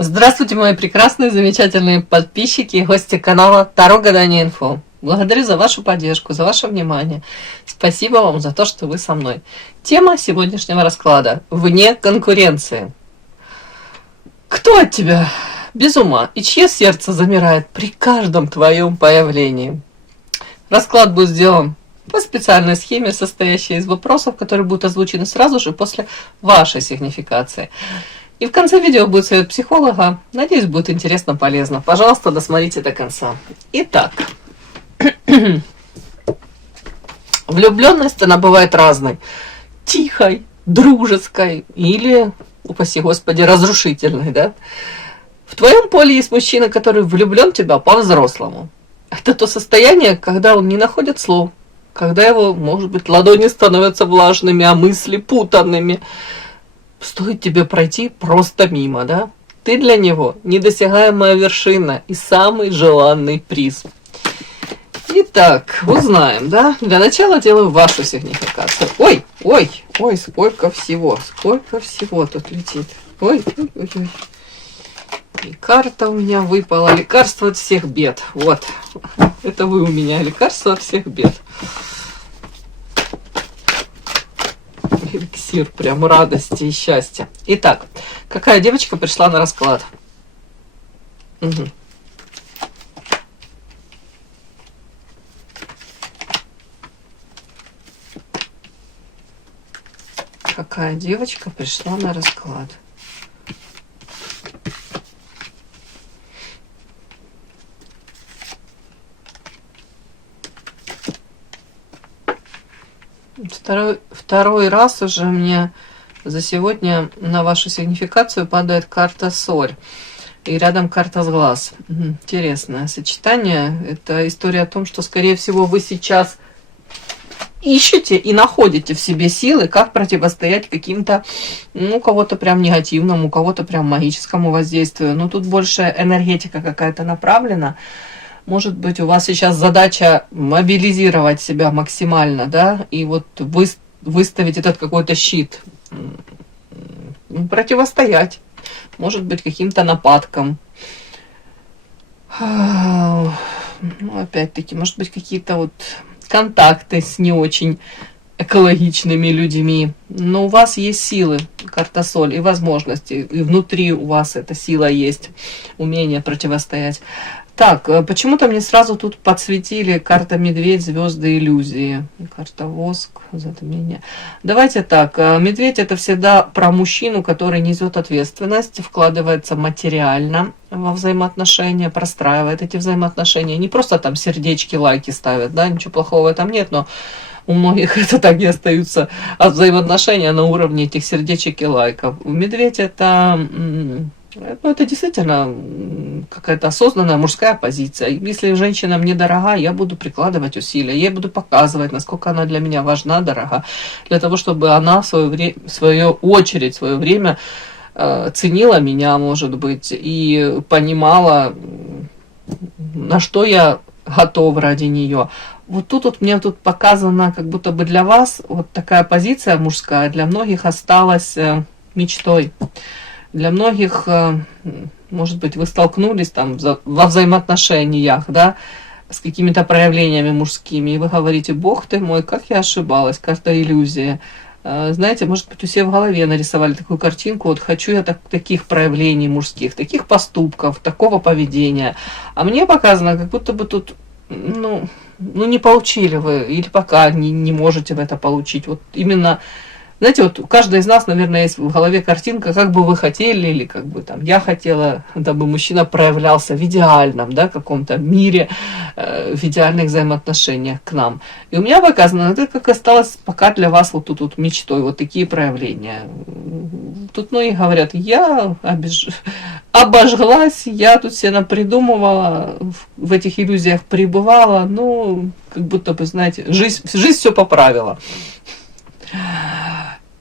Здравствуйте, мои прекрасные, замечательные подписчики и гости канала Таро Гадание Инфо. Благодарю за вашу поддержку, за ваше внимание. Спасибо вам за то, что вы со мной. Тема сегодняшнего расклада – вне конкуренции. Кто от тебя без ума и чье сердце замирает при каждом твоем появлении? Расклад будет сделан по специальной схеме, состоящей из вопросов, которые будут озвучены сразу же после вашей сигнификации. И в конце видео будет совет психолога. Надеюсь, будет интересно, полезно. Пожалуйста, досмотрите до конца. Итак, влюбленность, она бывает разной. Тихой, дружеской или, упаси Господи, разрушительной, да? В твоем поле есть мужчина, который влюблен в тебя по-взрослому. Это то состояние, когда он не находит слов, когда его, может быть, ладони становятся влажными, а мысли путанными. Стоит тебе пройти просто мимо, да? Ты для него недосягаемая вершина и самый желанный приз. Итак, узнаем, да? Для начала делаю вашу сигнификацию. Ой, сколько всего тут летит. Ой. И карта у меня выпала. Лекарство от всех бед. Вот. Это вы у меня. Лекарство от всех бед. Эликсир прям радости и счастья. Итак, какая девочка пришла на расклад? Угу. Какая девочка пришла на расклад? Второй раз уже мне за сегодня на вашу сигнификацию падает карта Соль. И рядом карта с глаз. Интересное сочетание. Это история о том, что, скорее всего, вы сейчас ищете и находите в себе силы, как противостоять каким-то, у кого-то прям негативному, у кого-то прям магическому воздействию. Но тут больше энергетика какая-то направлена. Может быть, у вас сейчас задача мобилизировать себя максимально, да, и вот выставить этот какой-то щит, противостоять, может быть, каким-то нападкам. Опять-таки, может быть, какие-то вот контакты с не очень экологичными людьми. Но у вас есть силы, карта Соль, и возможности, и внутри у вас эта сила есть, умение противостоять. Так, почему-то мне сразу тут подсветили карта Медведь, звезды, иллюзии. Карта Воск, затмение. Давайте так, Медведь это всегда про мужчину, который несет ответственность, вкладывается материально во взаимоотношения, простраивает эти взаимоотношения. Не просто там сердечки, лайки ставят, да, ничего плохого в этом нет, но у многих это так и остаются от взаимоотношения на уровне этих сердечек и лайков. Медведь это действительно какая-то осознанная мужская позиция. Если женщина мне дорога, я буду прикладывать усилия, я буду показывать, насколько она для меня важна, дорога, для того, чтобы она в свою очередь, в свое время ценила меня, может быть, и понимала, на что я готов ради нее. Вот тут мне тут показано, как будто бы для вас вот такая позиция мужская для многих осталась мечтой. Для многих, может быть, вы столкнулись там во взаимоотношениях, да, с какими-то проявлениями мужскими, и вы говорите: Бог ты мой, как я ошибалась, карта иллюзия. Знаете, может быть, у себя в голове нарисовали такую картинку: вот хочу я таких проявлений мужских, таких поступков, такого поведения. А мне показано, как будто бы тут, не получили вы, или пока не можете в это получить. Вот именно. Знаете, вот у каждого из нас, наверное, есть в голове картинка, как бы вы хотели, или как бы там я хотела, дабы мужчина проявлялся в идеальном, да, каком-то мире, в идеальных взаимоотношениях к нам. И у меня показано, это как осталось пока для вас вот тут вот мечтой, вот такие проявления. Тут многие говорят: я обожглась, я тут себе напридумывала, в этих иллюзиях пребывала, как будто бы, знаете, жизнь все поправила.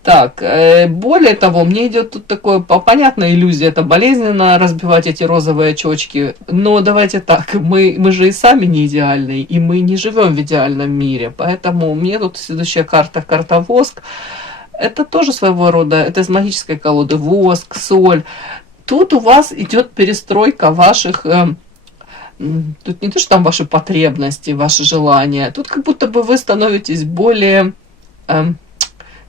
Так, более того, мне идет тут такое, понятная иллюзия, это болезненно разбивать эти розовые очечки, но давайте так, мы же и сами не идеальные, и мы не живем в идеальном мире, поэтому мне тут следующая карта Воск, это тоже своего рода, это из магической колоды, воск, соль, тут у вас идет перестройка ваших, тут не то, что там ваши потребности, ваши желания, тут как будто бы вы становитесь более,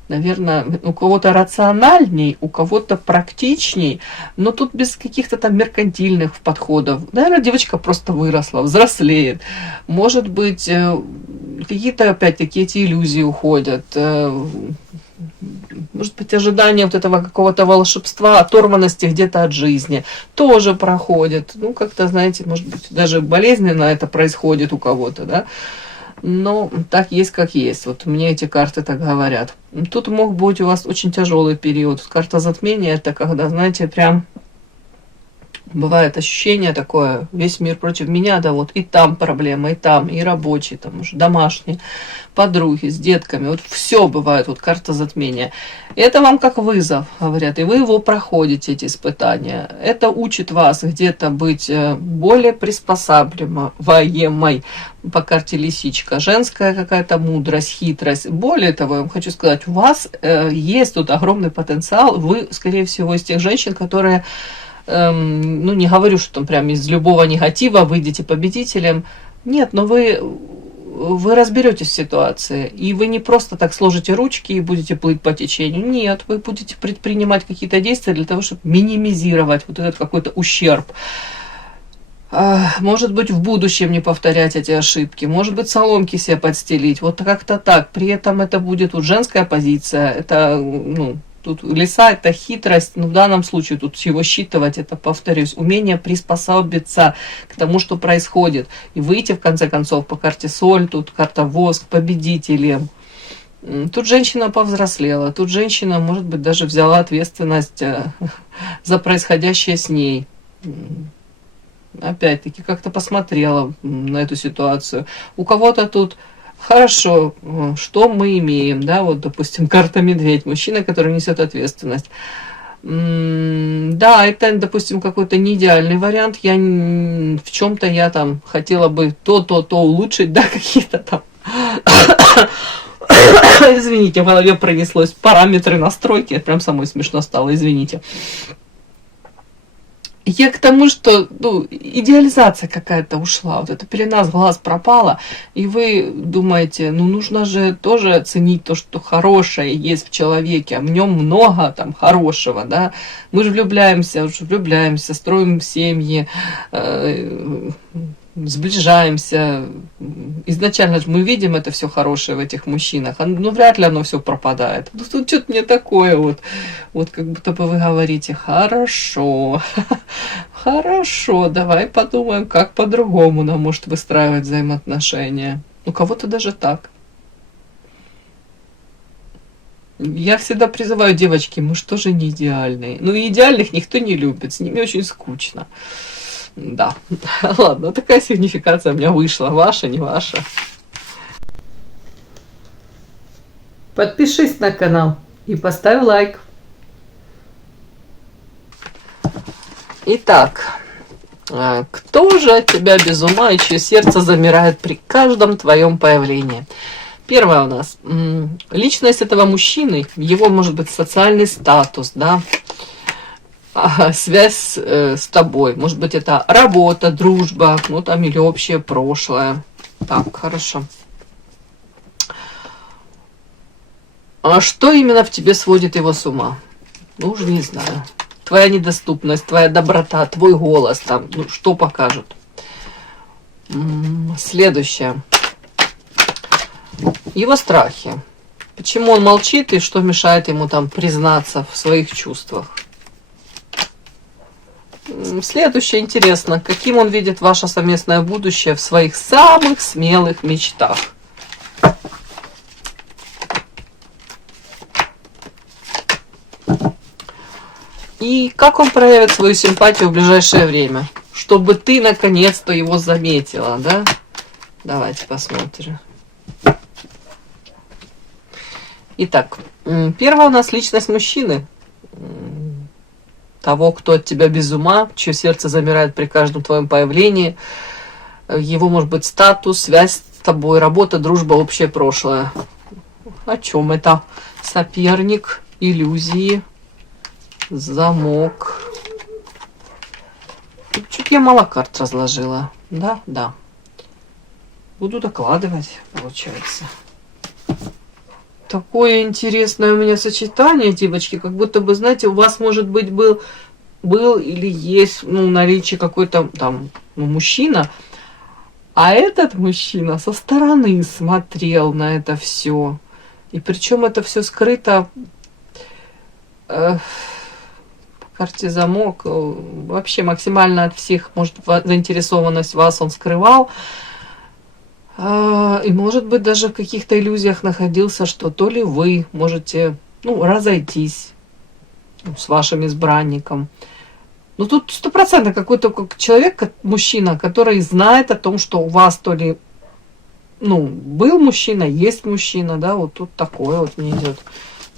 наверное, у кого-то рациональней, у кого-то практичней, но тут без каких-то там меркантильных подходов. Наверное, девочка просто выросла, взрослеет. Может быть, какие-то опять-таки эти иллюзии уходят. Может быть, ожидание вот этого какого-то волшебства, оторванности где-то от жизни тоже проходит. Ну, как-то, знаете, может быть, даже болезненно это происходит у кого-то, да. Но так есть, как есть. Вот мне эти карты так говорят. Тут мог быть у вас очень тяжелый период. Карта затмения — это когда, знаете, прям бывает ощущение такое: весь мир против меня, да, вот и там проблема, и рабочие, там уже домашние, подруги с детками, вот все бывает, вот карта затмения. И это вам как вызов, говорят, и вы его проходите, эти испытания. Это учит вас где-то быть более приспосабливаемой по карте лисичка, женская какая-то мудрость, хитрость. Более того, я вам хочу сказать, у вас есть тут огромный потенциал, вы, скорее всего, из тех женщин, которые, ну, не говорю, что там прям из любого негатива выйдете победителем. Нет, но вы разберетесь в ситуации. И вы не просто так сложите ручки и будете плыть по течению. Нет, вы будете предпринимать какие-то действия для того, чтобы минимизировать вот этот какой-то ущерб. Может быть, в будущем не повторять эти ошибки. Может быть, соломки себе подстелить. Вот как-то так. При этом это будет вот женская позиция. Это, ну, тут лиса — это хитрость, но в данном случае тут его считывать, это, повторюсь, умение приспособиться к тому, что происходит, и выйти, в конце концов, по карте соль, тут карта воск, победителем. Тут женщина повзрослела, тут женщина, может быть, даже взяла ответственность за происходящее с ней. Опять-таки, как-то посмотрела на эту ситуацию. У кого-то тут хорошо, что мы имеем, да, вот, допустим, карта медведь, мужчина, который несет ответственность. Да, это, допустим, какой-то не идеальный вариант, в чем-то я там хотела бы то улучшить, да, какие-то там, извините, в голове пронеслось параметры настройки, это прям самой смешно стало, извините. Я к тому, что, ну, идеализация какая-то ушла, вот эта пелена с глаз пропала, и вы думаете, ну, нужно же тоже оценить то, что хорошее есть в человеке, а в нем много там хорошего, да. Мы же влюбляемся, строим семьи, сближаемся. Изначально же мы видим это все хорошее в этих мужчинах, но вряд ли оно все пропадает. Ну, тут что-то мне такое вот как будто бы вы говорите: хорошо, хорошо, давай подумаем, как по-другому нам может выстраивать взаимоотношения. У кого-то даже так. Я всегда призываю: девочки, мы же тоже не идеальные. Ну и идеальных никто не любит, с ними очень скучно. Да, ладно, такая сигнификация у меня вышла. Ваша, не ваша. Подпишись на канал и поставь лайк. Итак, кто же от тебя без ума и чье сердце замирает при каждом твоем появлении? Первое у нас. Личность этого мужчины, его, может быть, социальный статус, да, связь с тобой. Может быть, это работа, дружба, ну там, или общее прошлое. Так, хорошо. А что именно в тебе сводит его с ума? Ну, уже не знаю. Твоя недоступность, твоя доброта, твой голос, там, ну, что покажут? Следующее. Его страхи. Почему он молчит и что мешает ему там признаться в своих чувствах? Следующее, интересно, каким он видит ваше совместное будущее в своих самых смелых мечтах. И как он проявит свою симпатию в ближайшее время, чтобы ты наконец-то его заметила, да? Давайте посмотрим. Итак, первая у нас личность мужчины. Того, кто от тебя без ума, чье сердце замирает при каждом твоем появлении. Его, может быть, статус, связь с тобой, работа, дружба, общее прошлое. О чем это? Соперник, иллюзии, замок, Что-то я мало карт разложила. Да, да. Буду докладывать, получается. Такое интересное у меня сочетание, девочки. Как будто бы, знаете, у вас, может быть, был или есть, ну, наличие какой-то там, ну, мужчина. А этот мужчина со стороны смотрел на это все. И причем это все скрыто по карте замок. Вообще максимально от всех, может, заинтересованность вас он скрывал. И, может быть, даже в каких-то иллюзиях находился, что то ли вы можете, ну, разойтись с вашим избранником. Но тут 100% какой-то человек, мужчина, который знает о том, что у вас то ли, ну, был мужчина, есть мужчина, да, вот тут такое вот мне идет.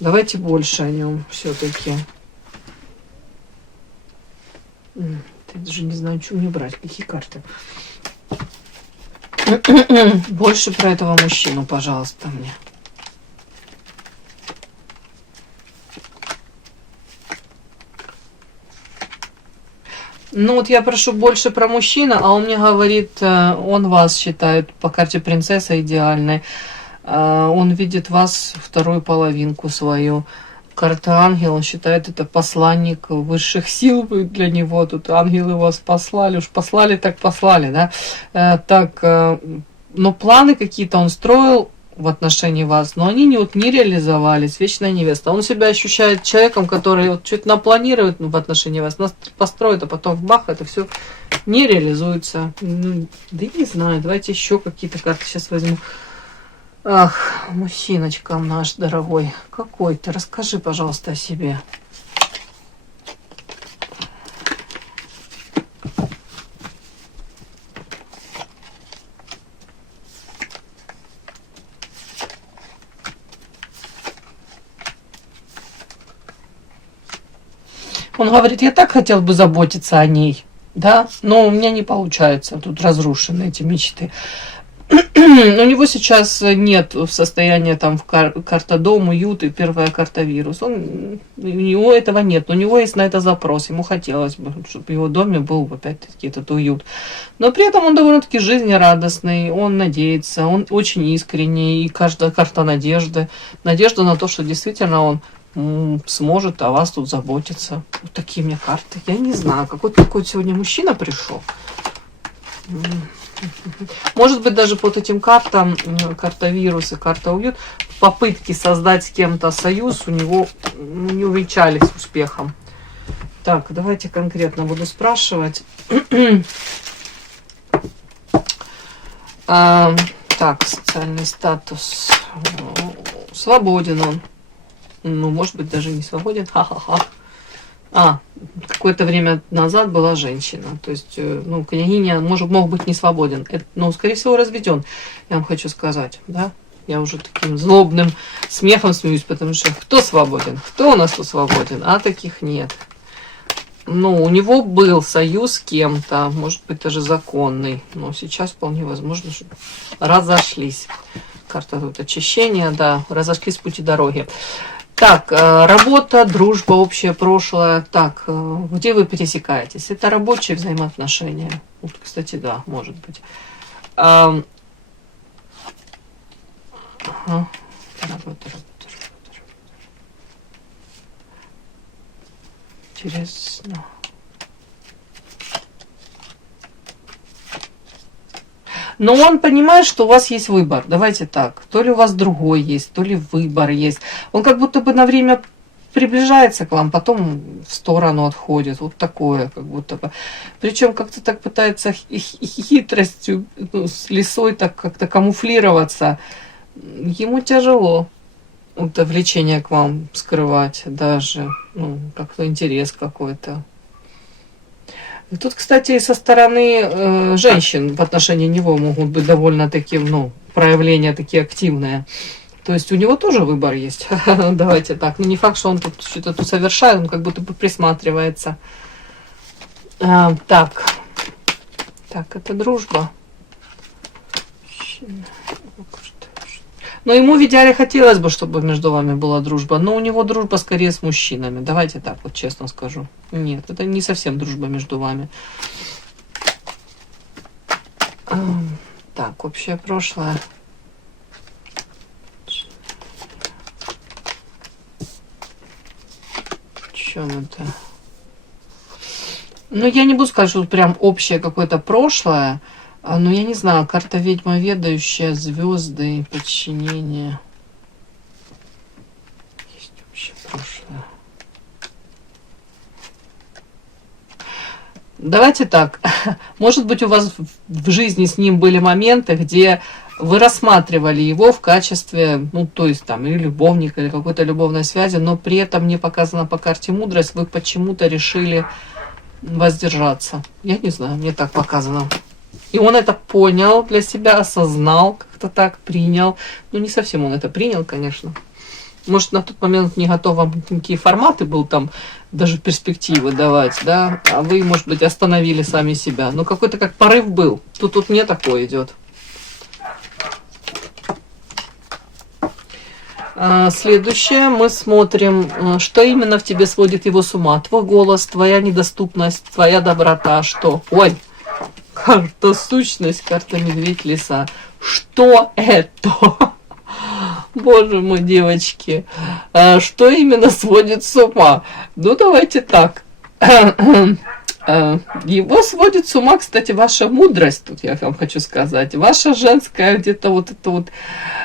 Давайте больше о нем все-таки. Я даже не знаю, что мне брать, какие карты. Больше про этого мужчину, пожалуйста, мне. Ну вот я прошу больше про мужчину, а он мне говорит, он вас считает по карте принцесса идеальной. Он видит вас, вторую половинку свою. Карта ангел, он считает это посланник высших сил для него. Тут ангелы вас послали, уж послали, так послали, да. Но планы какие-то он строил в отношении вас, но они не реализовались. Вечная невеста. Он себя ощущает человеком, который вот чуть напланирует в отношении вас, построит, а потом бах, это все не реализуется. Да не знаю, давайте еще какие-то карты сейчас возьму. Ах, мужчиночка наш дорогой, какой ты, расскажи, пожалуйста, о себе. Он говорит, я так хотел бы заботиться о ней, да, но у меня не получается, тут разрушены эти мечты. У него сейчас нет состояния там в карта дом, уют и первая карта вирус. У него этого нет. У него есть на это запрос. Ему хотелось бы, чтобы в его доме был опять-таки этот уют. Но при этом он довольно-таки жизнерадостный, он надеется, он очень искренний. И каждая карта надежды. Надежда на то, что действительно он сможет о вас тут заботиться. Вот такие мне карты. Я не знаю, какой такой сегодня мужчина пришел. Может быть, даже под этим картам, карта вирус и карта уют, попытки создать с кем-то союз у него не увенчались успехом. Так, давайте конкретно буду спрашивать. Так, социальный статус. Свободен он. Ну, может быть, даже не свободен. Ха-ха-ха. Какое-то время назад была женщина. То есть, ну, княгиня мог быть не свободен. Но, скорее всего, разведен, я вам хочу сказать, да. Я уже таким злобным смехом смеюсь, потому что кто свободен? Кто у нас тут свободен? А таких нет. Ну, у него был союз с кем-то, может быть, даже законный. Но сейчас вполне возможно, что разошлись. Карта тут очищения, да, разошлись пути дороги. Так, работа, дружба, общее прошлое. Так, где вы пересекаетесь? Это рабочие взаимоотношения. Вот, кстати, да, может быть. Работа. Интересно. Но он понимает, что у вас есть выбор. Давайте так. То ли у вас другой есть, то ли выбор есть. Он как будто бы на время приближается к вам, потом в сторону отходит. Вот такое, как будто бы. Причем как-то так пытается хитростью, ну, с лисой так как-то камуфлироваться. Ему тяжело это влечение к вам скрывать даже. Ну, как-то интерес какой-то. И тут, кстати, со стороны женщин в отношении него могут быть довольно-таки, ну, проявления такие активные. То есть у него тоже выбор есть. Давайте так. Ну, не факт, что он тут что-то тут совершает, он как будто бы присматривается. Так, это дружба. Но ему в идеале хотелось бы, чтобы между вами была дружба. Но у него дружба скорее с мужчинами. Давайте так вот честно скажу. Нет, это не совсем дружба между вами. Так, общее прошлое. В чем это? Ну, я не буду сказать, что тут прям общее какое-то прошлое, но я не знаю, карта ведьма ведающая, звезды, подчинение. Есть общее прошлое. Давайте так, может быть, у вас в жизни с ним были моменты, где вы рассматривали его в качестве, ну, то есть там, или любовника, или какой-то любовной связи, но при этом не показано по карте мудрость, вы почему-то решили воздержаться. Я не знаю, мне так показано. И он это понял для себя, осознал, как-то так принял. Ну, не совсем он это принял, конечно. Может, на тот момент не готов вам никакие форматы был там, даже перспективы давать, да, а вы, может быть, остановили сами себя. Но какой-то как порыв был. Тут не такое идет. Следующее мы смотрим, что именно в тебе сводит его с ума. Твой голос, твоя недоступность, твоя доброта, что? Ой, карта сущность, карта медведь, лиса. Что это? Боже мой, девочки, что именно сводит с ума? Ну, давайте так. Его сводит с ума, кстати, ваша мудрость, тут я вам хочу сказать. Ваша женская где-то вот эта вот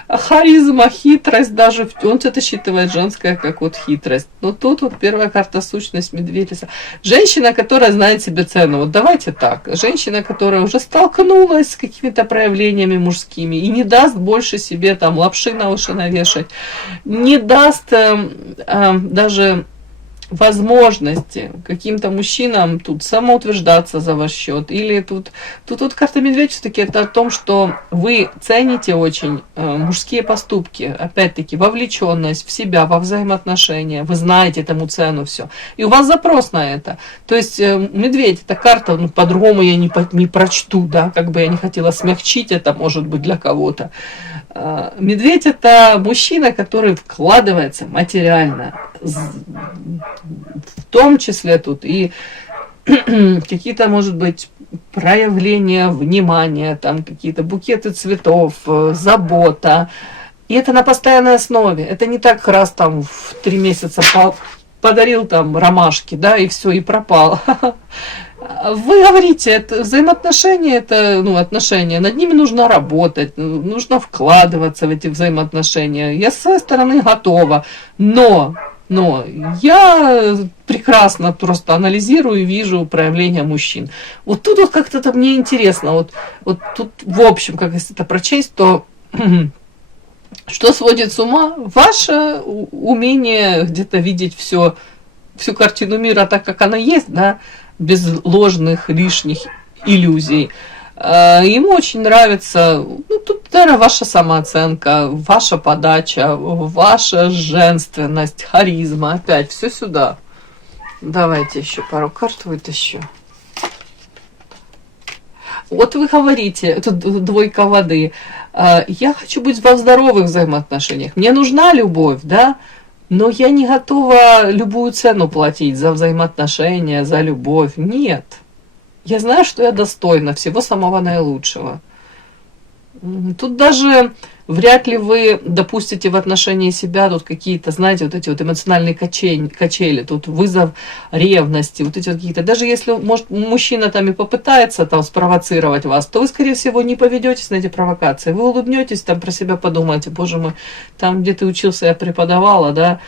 харизма, хитрость, даже он это считывает женская, как вот хитрость. Но тут вот первая карта сущность, медведица. Женщина, которая знает себе цену. Вот давайте так. Женщина, которая уже столкнулась с какими-то проявлениями мужскими и не даст больше себе там лапши на уши навешать, не даст даже возможности каким-то мужчинам тут самоутверждаться за ваш счет. Или тут карта медведь все-таки это о том, что вы цените очень мужские поступки, опять-таки вовлеченность в себя, во взаимоотношения, вы знаете этому цену, все. И у вас запрос на это. То есть медведь, это карта, ну, по-другому я не прочту, да, как бы я не хотела смягчить это, может быть, для кого-то. Медведь это мужчина, который вкладывается материально, в том числе тут и какие-то, может быть, проявления внимания, там какие-то букеты цветов, забота. И это на постоянной основе. Это не так раз там в 3 месяца подарил там ромашки, да, и все, и пропал. Вы говорите, это взаимоотношения, это, ну, отношения, над ними нужно работать, нужно вкладываться в эти взаимоотношения. Я с своей стороны готова, но я прекрасно просто анализирую и вижу проявления мужчин. Вот тут вот как-то мне интересно, вот тут в общем, как если это прочесть, то что сводит с ума? Ваше умение где-то видеть всю картину мира так, как она есть, да, без ложных лишних иллюзий. Ему очень нравится, ну, тут, наверное, ваша самооценка, ваша подача, ваша женственность, харизма. Опять все сюда. Давайте еще пару карт вытащу. Вот вы говорите, тут двойка воды. Я хочу быть во здоровых взаимоотношениях. Мне нужна любовь, да? Но я не готова любую цену платить за взаимоотношения, за любовь. Нет. Я знаю, что я достойна всего самого наилучшего. Тут даже вряд ли вы допустите в отношении себя тут какие-то, знаете, вот эти вот эмоциональные качели, тут вызов ревности, вот эти вот какие-то. Даже если, может, мужчина там и попытается там спровоцировать вас, то вы, скорее всего, не поведетесь на эти провокации. Вы улыбнетесь, там про себя подумаете, боже мой, там, где ты учился, я преподавала, да,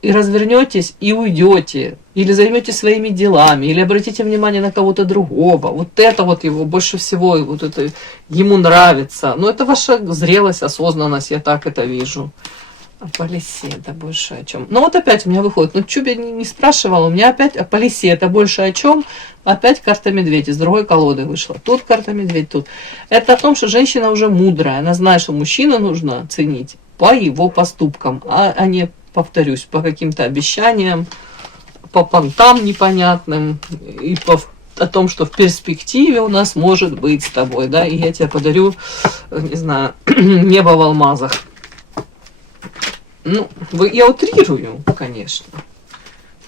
и развернетесь и уйдете, или займетесь своими делами, или обратите внимание на кого-то другого. Вот это вот его больше всего, вот это ему нравится. Но это ваша зрелость, осознанность, я так это вижу. А по лисе это больше о чем? Ну вот опять у меня выходит, ну что бы я не спрашивала, у меня опять по лисе это больше о чем? Опять карта медведь из другой колоды вышла. Тут карта медведь, тут. Это о том, что женщина уже мудрая, она знает, что мужчину нужно ценить по его поступкам, а не, повторюсь, по каким-то обещаниям, по понтам непонятным, и о том, что в перспективе у нас может быть с тобой, да, и я тебе подарю, не знаю, небо в алмазах. Ну, я утрирую, конечно,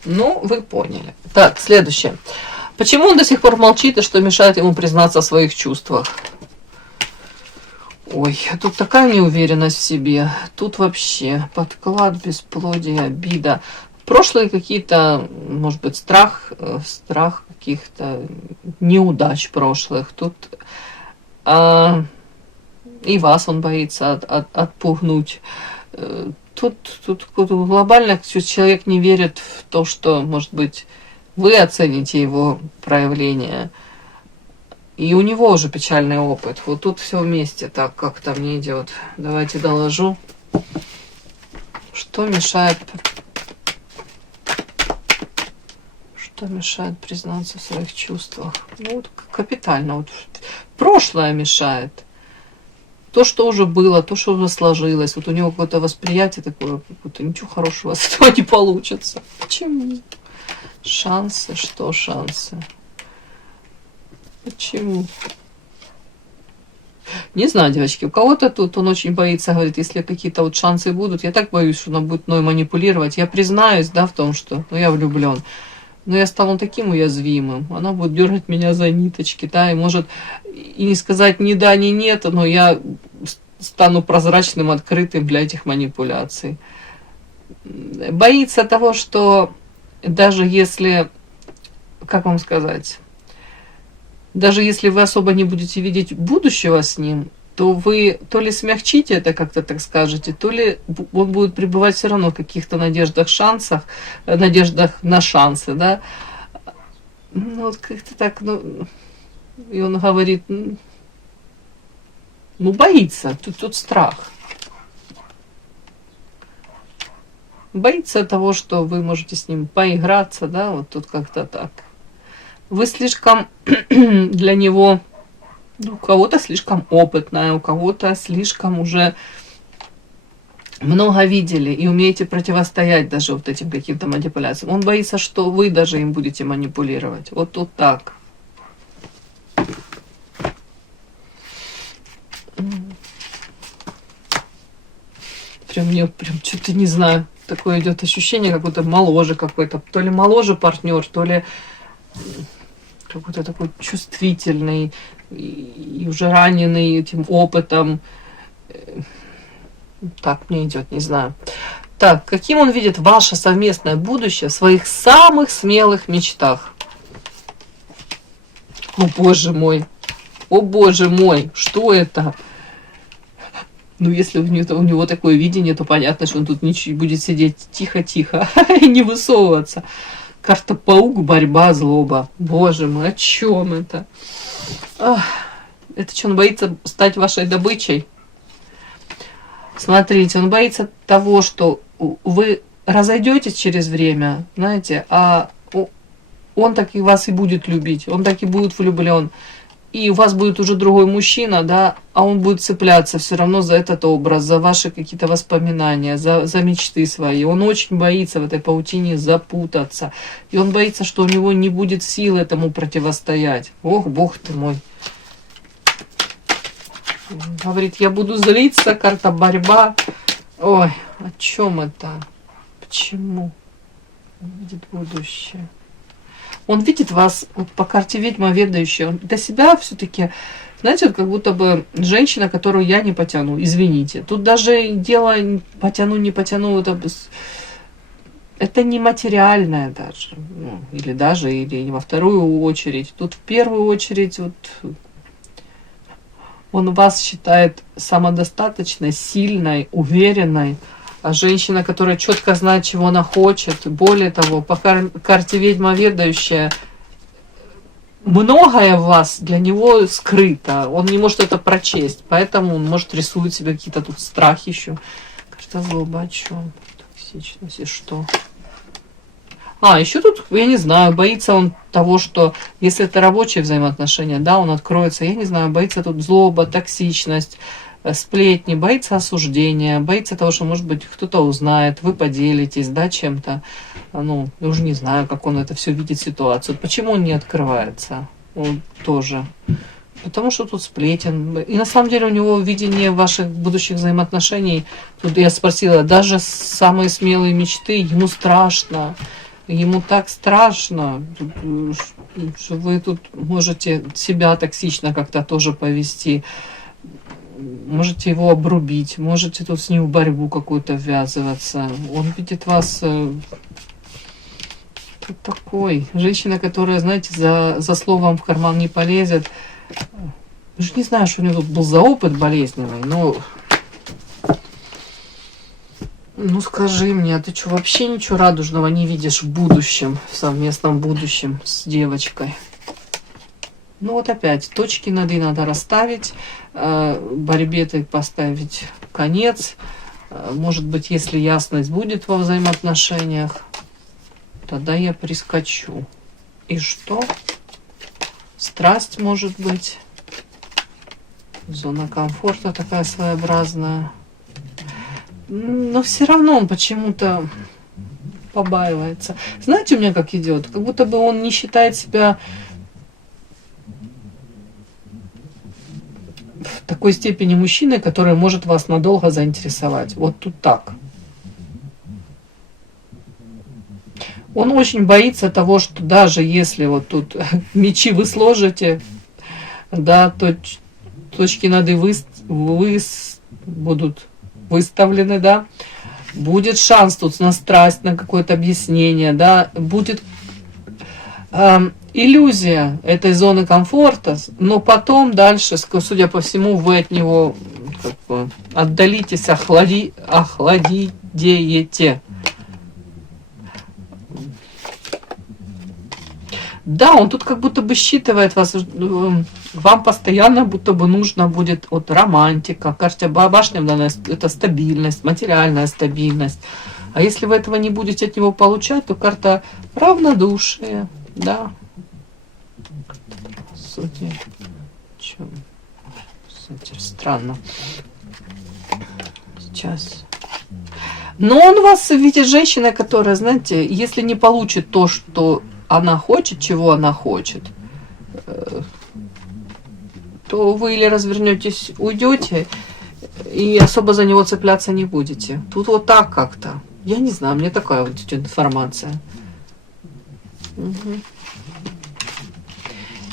но вы поняли. Так, следующее. Почему он до сих пор молчит и что мешает ему признаться в своих чувствах? Ой, тут такая неуверенность в себе. Тут вообще подклад, бесплодие, обида. Прошлые какие-то, может быть, страх каких-то неудач прошлых. Тут и вас он боится отпугнуть. Тут глобально человек не верит в то, что, может быть, вы оцените его проявление. И у него уже печальный опыт. Вот тут все вместе так как-то мне идет. Давайте доложу. Что мешает признаться в своих чувствах? Ну, вот капитально. Вот прошлое мешает. То, что уже было, то, что уже сложилось. Вот у него какое-то восприятие такое, какое-то ничего хорошего с этого не получится. Почему? Шансы? Что шансы? Почему? Не знаю, девочки, у кого-то тут он очень боится, говорит, если какие-то вот шансы будут, я так боюсь, что он будет мной манипулировать. Я признаюсь, да, в том, что я влюблен. Но я стал таким уязвимым. Она будет дергать меня за ниточки, да, и может и не сказать ни да, ни нет, но я стану прозрачным, открытым для этих манипуляций. Боится того, что даже если, как вам сказать, даже если вы особо не будете видеть будущего с ним, то вы то ли смягчите это как-то, так скажете, то ли он будет пребывать все равно в каких-то надеждах на шансы, да. Ну, вот как-то так, и он говорит, боится, тут страх. Боится того, что вы можете с ним поиграться, да, вот тут как-то так. Вы слишком для него, у кого-то слишком опытная, у кого-то слишком уже много видели и умеете противостоять даже вот этим каким-то манипуляциям. Он боится, что вы даже им будете манипулировать. Вот тут так. Прям что-то не знаю. Такое идет ощущение, как будто моложе какой-то. То ли моложе партнер, то ли какой-то такой чувствительный и уже раненый этим опытом. Так мне идет, не знаю. Так, каким он видит ваше совместное будущее в своих самых смелых мечтах? О боже мой, что это? Ну, если у него такое видение, то понятно, что он тут будет сидеть тихо-тихо и не высовываться. Карта паук, борьба, злоба. Боже мой, о чем это? Это что, он боится стать вашей добычей? Смотрите, он боится того, что вы разойдетесь через время, знаете, а он так и вас и будет любить, он так и будет влюблен. И у вас будет уже другой мужчина, да, а он будет цепляться все равно за этот образ, за ваши какие-то воспоминания, за мечты свои. Он очень боится в этой паутине запутаться. И он боится, что у него не будет сил этому противостоять. Ох, бог ты мой. Говорит, я буду злиться, карта борьба. Ой, о чем это? Почему? Он видит будущее. Он видит вас, вот по карте ведьма ведающая, он для себя все-таки, знаете, вот как будто бы женщина, которую я не потяну, извините. Тут даже дело потяну, не потяну, это не материальное даже, или не во вторую очередь. Тут в первую очередь вот он вас считает самодостаточной, сильной, уверенной. А женщина, которая четко знает, чего она хочет, более того, по карте ведьма ведающая, многое в вас для него скрыто. Он не может это прочесть, поэтому он может рисует себе какие-то тут страхи еще. Карта злоба о чем? Токсичность и что? Еще тут, я не знаю, боится он того, что если это рабочие взаимоотношения, да, он откроется, я не знаю, боится тут злоба, токсичность, сплетни, боится осуждения, боится того, что, может быть, кто-то узнает, вы поделитесь, да, чем-то. Я уже не знаю, как он это все видит, ситуацию. Почему он не открывается? Он тоже. Потому что тут сплетен. И на самом деле у него видение ваших будущих взаимоотношений, тут я спросила, даже самые смелые мечты, ему страшно. Ему так страшно, что вы тут можете себя токсично как-то тоже повести. можете его обрубить, можете тут с ним в борьбу какую-то ввязываться. Он видит вас такой. Женщина, которая, знаете, за словом в карман не полезет. Я же не знаю, что у него тут был за опыт болезненный, но... Ну скажи мне, а ты что, вообще ничего радужного не видишь в будущем, в совместном будущем с девочкой? Ну вот опять, точки над «и» надо расставить, борьбе этой поставить конец. Может быть, если ясность будет во взаимоотношениях, тогда я прискочу. И что? Страсть может быть. Зона комфорта такая своеобразная. Но все равно он почему-то побаивается. Знаете, у меня как идет? Как будто бы он не считает себя в такой степени мужчиной, который может вас надолго заинтересовать. Вот тут так. Он очень боится того, что даже если вот тут мечи вы сложите, да, то точки над «и» будут выставлены, да, будет шанс тут на страсть, на какое-то объяснение, да, будет иллюзия этой зоны комфорта, но потом дальше, судя по всему, вы от него как бы отдалитесь, охладеете. Да, он тут как будто бы считывает вас, вам постоянно будто бы нужно будет вот романтика, карта башня, это стабильность, материальная стабильность. А если вы этого не будете от него получать, то карта равнодушие, да. Странно. Сейчас. Но он вас видит женщина, которая, знаете, если не получит то, что она хочет, чего она хочет, то вы или развернетесь, уйдете, и особо за него цепляться не будете. Тут вот так как-то. Я не знаю, мне такая вот идет информация. Угу.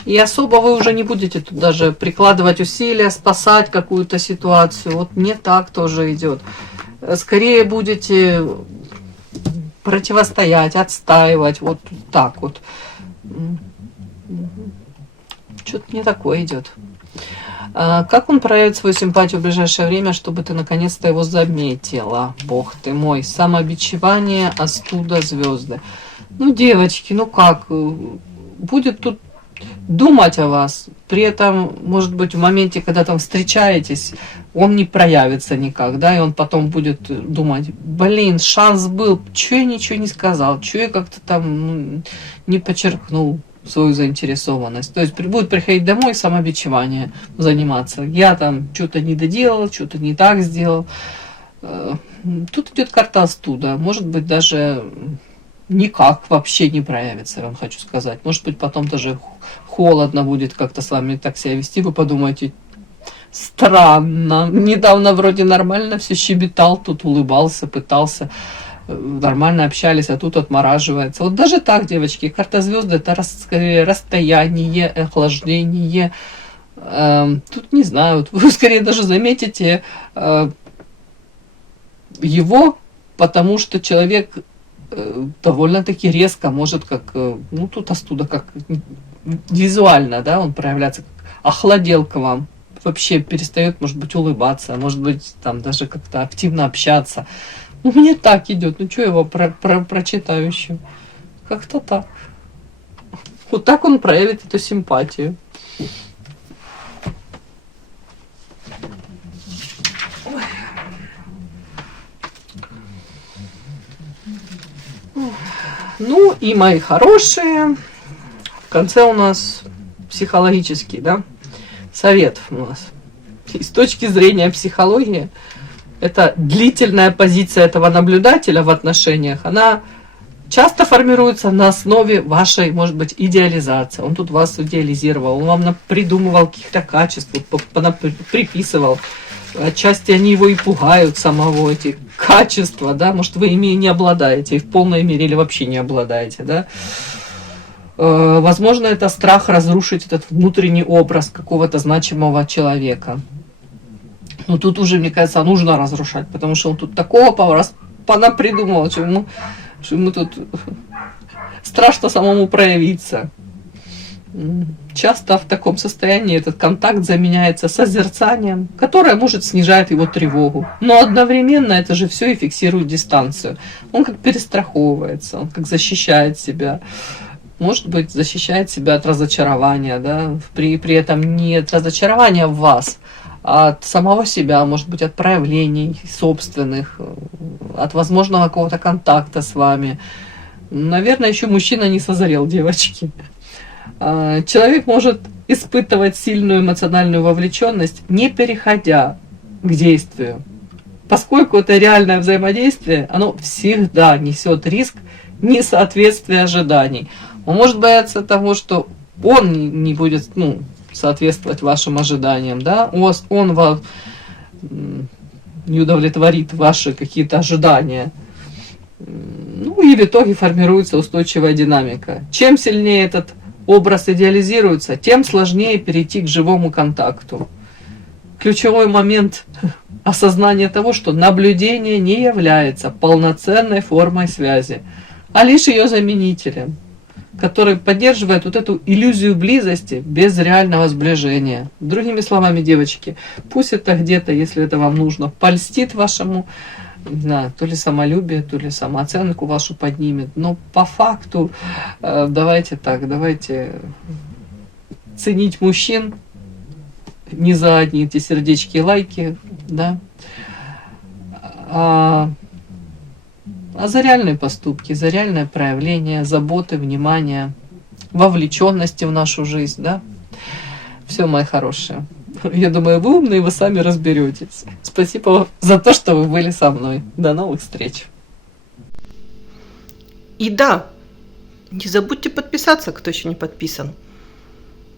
И особо вы уже не будете тут даже прикладывать усилия, спасать какую-то ситуацию. Вот мне так тоже идет. Скорее будете противостоять, отстаивать, вот так вот. Что-то мне такое идет. Как он проявит свою симпатию в ближайшее время, чтобы ты наконец-то его заметила? Бог ты мой. Самобичевание, остуда, звезды. Ну, девочки, ну как? Будет тут думать о вас. При этом, может быть, в моменте, когда там встречаетесь, он не проявится никак, да, и он потом будет думать, блин, шанс был, чё я ничего не сказал, чё я как-то там не подчеркнул свою заинтересованность. То есть будет приходить домой, самобичевание заниматься. Я там что-то не доделал, что-то не так сделал. Тут идет карта остуда. Может быть, даже никак вообще не проявится, я вам хочу сказать. Может быть, потом даже холодно будет как-то с вами так себя вести. Вы подумаете, странно. Недавно вроде нормально все щебетал, тут улыбался, пытался. Нормально общались, а тут отмораживается. Вот даже так, девочки, карта звезды это расстояние, охлаждение. Тут не знаю, вы скорее даже заметите его, потому что человек довольно-таки резко может как, ну тут остуда как визуально, да, он проявляется, как охладел к вам, вообще перестает, может быть, улыбаться, может быть, там даже как-то активно общаться. Ну, мне так идет, ну что я его прочитаю еще? Как-то так. Вот так он проявит эту симпатию. Ну и мои хорошие, в конце у нас психологический, да, совет у нас. И с точки зрения психологии, это длительная позиция этого наблюдателя в отношениях, она часто формируется на основе вашей, может быть, идеализации. Он тут вас идеализировал, он вам придумывал каких-то качеств, приписывал. Отчасти они его и пугают самого, эти качества, да, может, вы ими не обладаете, и в полной мере или вообще не обладаете, да. Возможно, это страх разрушить этот внутренний образ какого-то значимого человека. Но тут уже, мне кажется, нужно разрушать, потому что он тут такого понапридумал, что ему тут страшно самому проявиться. Часто в таком состоянии этот контакт заменяется созерцанием, которое может снижать его тревогу. Но одновременно это же все и фиксирует дистанцию. Он как перестраховывается, он как защищает себя. Может быть, защищает себя от разочарования, да? При этом не от разочарования в вас, а от самого себя, может быть, от проявлений собственных, от возможного какого-то контакта с вами. Наверное, еще мужчина не созрел, девочки. Человек может испытывать сильную эмоциональную вовлеченность, не переходя к действию. Поскольку это реальное взаимодействие, оно всегда несет риск несоответствия ожиданий. Он может бояться того, что он не будет соответствовать вашим ожиданиям, да? Он вас не удовлетворит ваши какие-то ожидания. Ну и в итоге формируется устойчивая динамика. Чем сильнее этот образ идеализируется, тем сложнее перейти к живому контакту. Ключевой момент – осознание того, что наблюдение не является полноценной формой связи, а лишь ее заменителем, который поддерживает вот эту иллюзию близости без реального сближения. Другими словами, девочки, пусть это где-то, если это вам нужно, польстит вашему, не знаю, то ли самолюбие, то ли самооценку вашу поднимет. Но по факту давайте ценить мужчин не за одни эти сердечки и лайки, да, а за реальные поступки, за реальное проявление заботы, внимания, вовлеченности в нашу жизнь, да. Все, мои хорошие. Я думаю, вы умные, вы сами разберетесь. Спасибо за то, что вы были со мной. До новых встреч. И да, не забудьте подписаться, кто еще не подписан.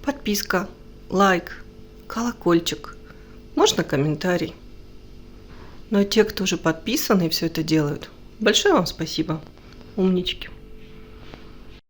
Подписка, лайк, колокольчик, можно комментарий. Ну а те, кто уже подписаны и все это делают, большое вам спасибо. Умнички.